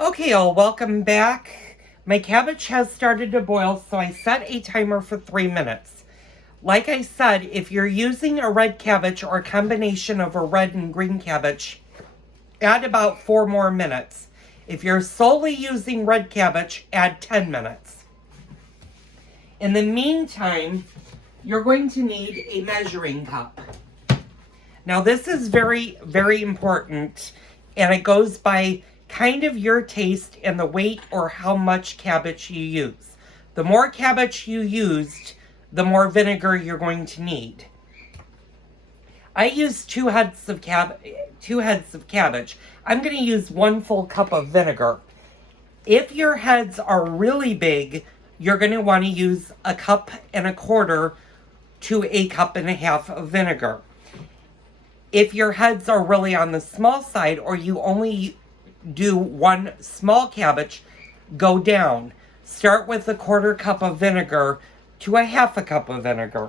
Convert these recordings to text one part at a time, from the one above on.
Okay, all, welcome back. My cabbage has started to boil, so I set a timer for 3 minutes. Like I said, if you're using a red cabbage or a combination of a red and green cabbage, add about 4 more minutes. If you're solely using red cabbage, add 10 minutes. In the meantime, you're going to need a measuring cup. Now this is very, very important, and it goes by kind of your taste and the weight or how much cabbage you use. The more cabbage you used, the more vinegar you're going to need. I use 2 heads of cabbage. I'm going to use 1 full cup of vinegar. If your heads are really big, you're going to want to use 1.25 cups to 1.5 cups of vinegar. If your heads are really on the small side, or you only do 1 small cabbage, go down. Start with 1/4 cup of vinegar to 1/2 cup of vinegar.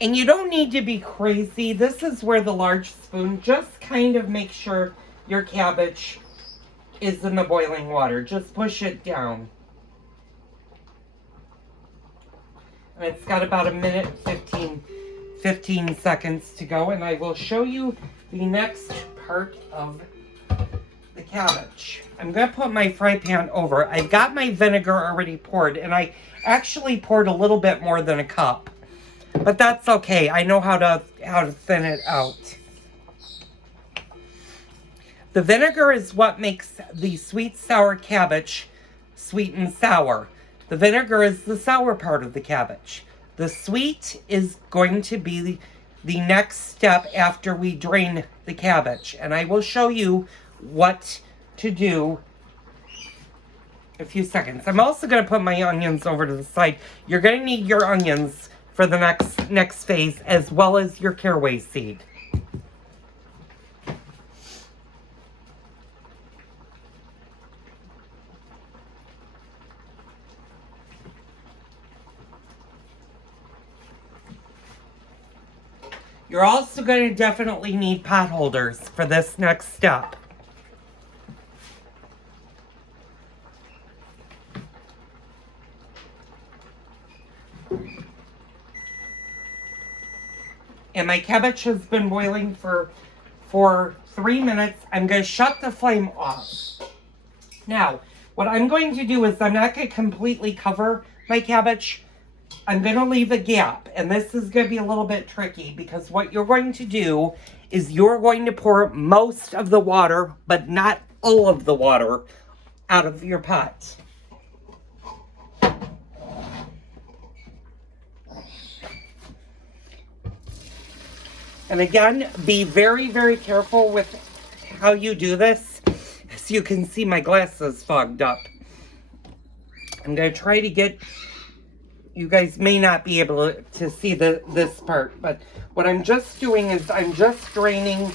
And you don't need to be crazy. This is where the large spoon just kind of makes sure your cabbage is in the boiling water. Just push it down. And it's got about 1 minute, 15 seconds to go. And I will show you the next part of the cabbage. I'm going to put my fry pan over. I've got my vinegar already poured. And I actually poured a little bit more than 1 cup. But that's okay. I know how to thin it out. The vinegar is what makes the sweet sour cabbage sweet and sour. The vinegar is the sour part of the cabbage. The sweet is going to be the next step after we drain the cabbage. And I will show you what to do in a few seconds. I'm also going to put my onions over to the side. You're going to need your onions for the next phase, as well as your caraway seed. You're also going to definitely need pot holders for this next step. And my cabbage has been boiling for 3 minutes. I'm going to shut the flame off. Now, what I'm going to do is I'm not going to completely cover my cabbage. I'm going to leave a gap. And this is going to be a little bit tricky, because what you're going to do is you're going to pour most of the water, but not all of the water, out of your pot. And again, be very, very careful with how you do this. As you can see, my glasses fogged up. I'm going to try to get, you guys may not be able to see this part, but what I'm just doing is I'm just draining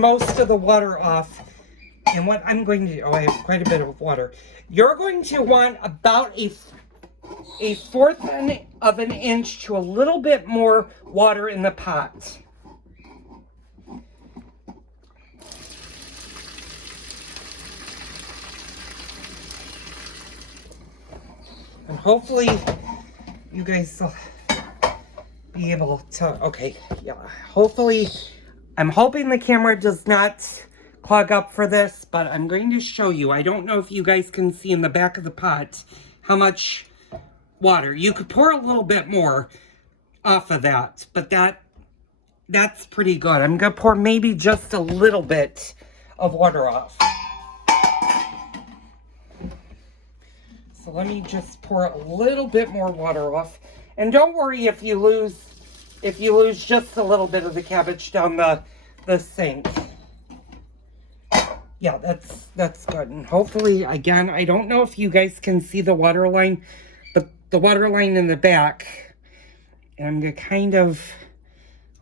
most of the water off. And what I'm going to do, I have quite a bit of water. You're going to want about a 1/4 of an inch to a little bit more water in the pot. And hopefully you guys will be able to, okay, yeah, hopefully, I'm hoping the camera does not clog up for this, but I'm going to show you. I don't know if you guys can see in the back of the pot how much water. You could pour a little bit more off of that, but that's pretty good. I'm going to pour maybe just a little bit of water off. So let me just pour a little bit more water off. And don't worry if you lose just a little bit of the cabbage down the sink. Yeah, that's good. And hopefully, again, I don't know if you guys can see the water line, the water line in the back. And I'm going to kind of,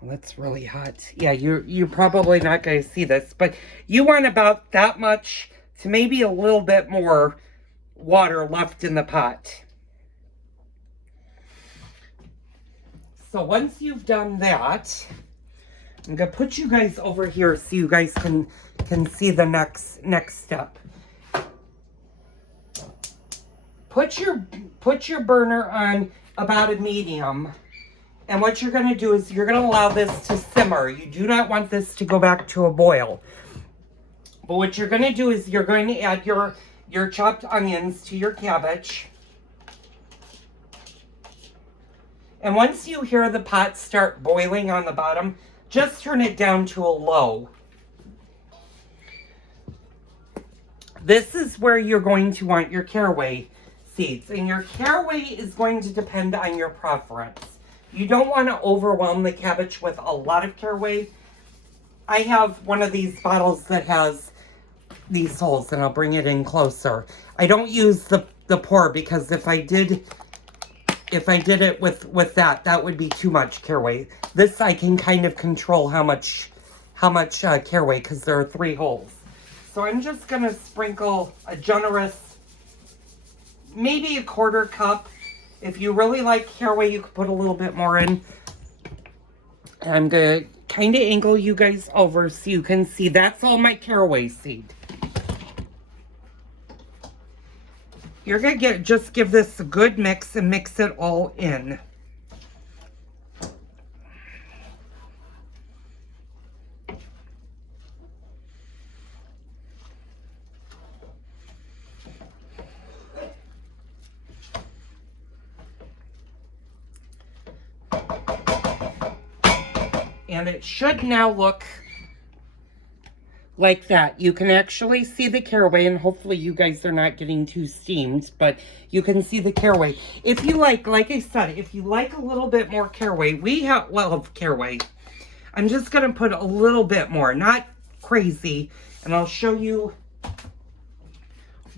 oh, that's really hot. Yeah, you're probably not going to see this, but you want about that much to maybe a little bit more water left in the pot. So once you've done that, I'm going to put you guys over here so you guys can see the next step. Put your burner on about a medium. And what you're going to do is you're going to allow this to simmer. You do not want this to go back to a boil. But what you're going to do is you're going to add your chopped onions to your cabbage. And once you hear the pot start boiling on the bottom, just turn it down to a low. This is where you're going to want your caraway seeds. And your caraway is going to depend on your preference. You don't want to overwhelm the cabbage with a lot of caraway. I have one of these bottles that has these holes, and I'll bring it in closer. I don't use the pour because if I did it with that would be too much caraway. This I can kind of control how much caraway, because there are 3 holes. So I'm just gonna sprinkle a generous, maybe a 1/4 cup. If you really like caraway, you could put a little bit more in. And I'm gonna kind of angle you guys over so you can see that's all my caraway seed. You're gonna just give this a good mix and mix it all in. And it should now look like that. You can actually see the caraway, and hopefully you guys are not getting too steamed, but you can see the caraway. If you like I said, if you like a little bit more caraway, we love caraway. I'm just going to put a little bit more, not crazy, and I'll show you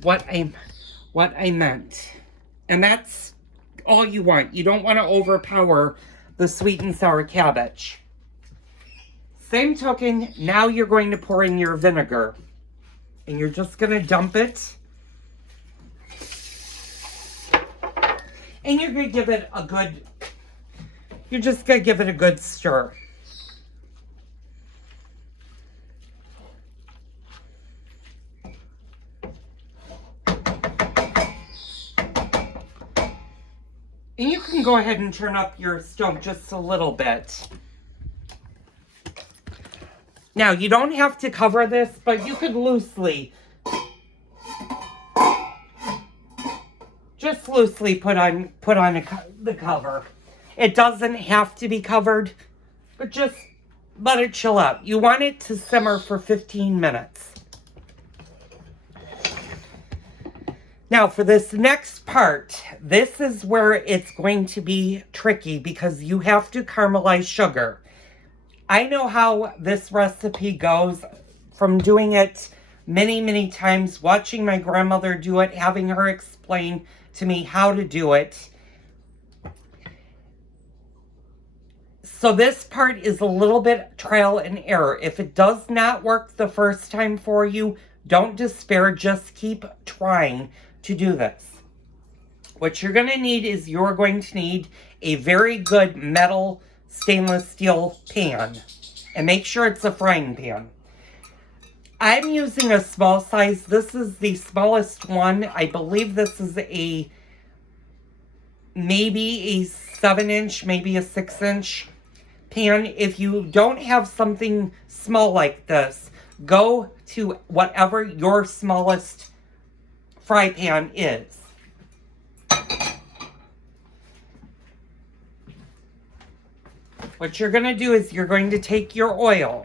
what I meant. And that's all you want. You don't want to overpower the sweet and sour cabbage. Same token, now you're going to pour in your vinegar. And you're just going to dump it. And you're going to give it a good, you're just going to give it a good stir. And you can go ahead and turn up your stove just a little bit. Now, you don't have to cover this, but you could loosely, just loosely put on the cover. It doesn't have to be covered, but just let it chill out. You want it to simmer for 15 minutes. Now, for this next part, this is where it's going to be tricky because you have to caramelize sugar. I know how this recipe goes from doing it many, many times, watching my grandmother do it, having her explain to me how to do it. So this part is a little bit trial and error. If it does not work the first time for you, don't despair, just keep trying to do this. What you're going to need is you're going to need a very good metal stainless steel pan, and make sure it's a frying pan. I'm using a small size. This is the smallest one. I believe this is maybe a 7-inch, maybe a 6-inch pan. If you don't have something small like this, go to whatever your smallest fry pan is. What you're going to do is you're going to take your oil,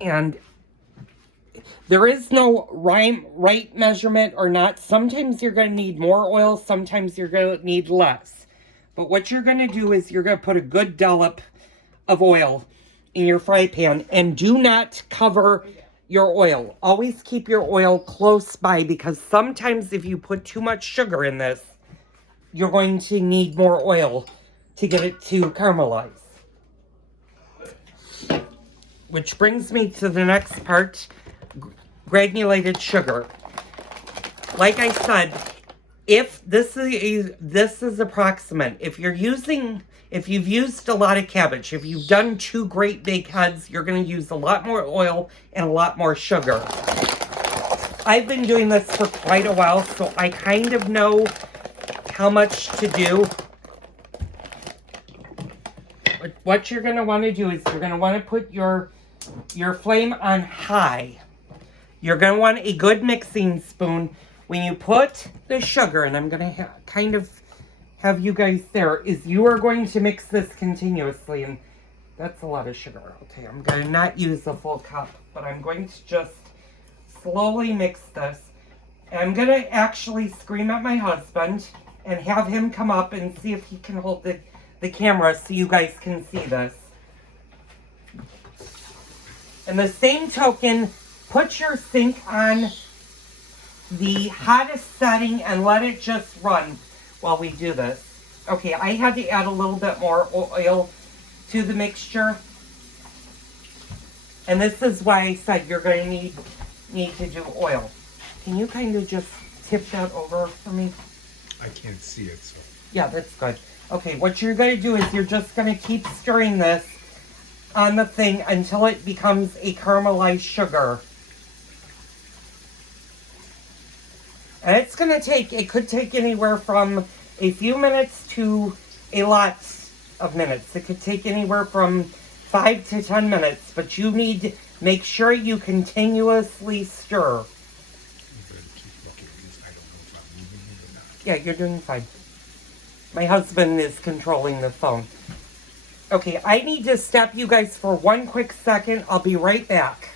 and there is no right measurement or not. Sometimes you're going to need more oil, sometimes you're going to need less. But what you're going to do is you're going to put a good dollop of oil in your fry pan, and do not cover your oil. Always keep your oil close by, because sometimes if you put too much sugar in this, you're going to need more oil to get it to caramelize. Which brings me to the next part, granulated sugar. Like I said, if this is approximate. If you've used a lot of cabbage, if you've done 2 great big heads, you're going to use a lot more oil and a lot more sugar. I've been doing this for quite a while, so I kind of know how much to do. But what you're going to want to do is you're going to want to put your flame on high. You're going to want a good mixing spoon. When you put the sugar, and I'm going to kind of have you guys there, is you are going to mix this continuously. And that's a lot of sugar. Okay, I'm going to not use the full cup, but I'm going to just slowly mix this. And I'm going to actually scream at my husband and have him come up and see if he can hold the camera so you guys can see this. In the same token, put your sink on the hottest setting and let it just run while we do this. Okay, I had to add a little bit more oil to the mixture. And this is why I said you're going to need to do oil. Can you kind of just tip that over for me? I can't see it, so. Yeah, that's good. Okay, what you're going to do is you're just going to keep stirring this on the thing until it becomes a caramelized sugar. And it's going to take, it could take anywhere from a few minutes to a lot of minutes. It could take anywhere from 5 to 10 minutes, but you need to make sure you continuously stir. Yeah, you're doing fine. My husband is controlling the phone. Okay, I need to stop you guys for one quick second. I'll be right back.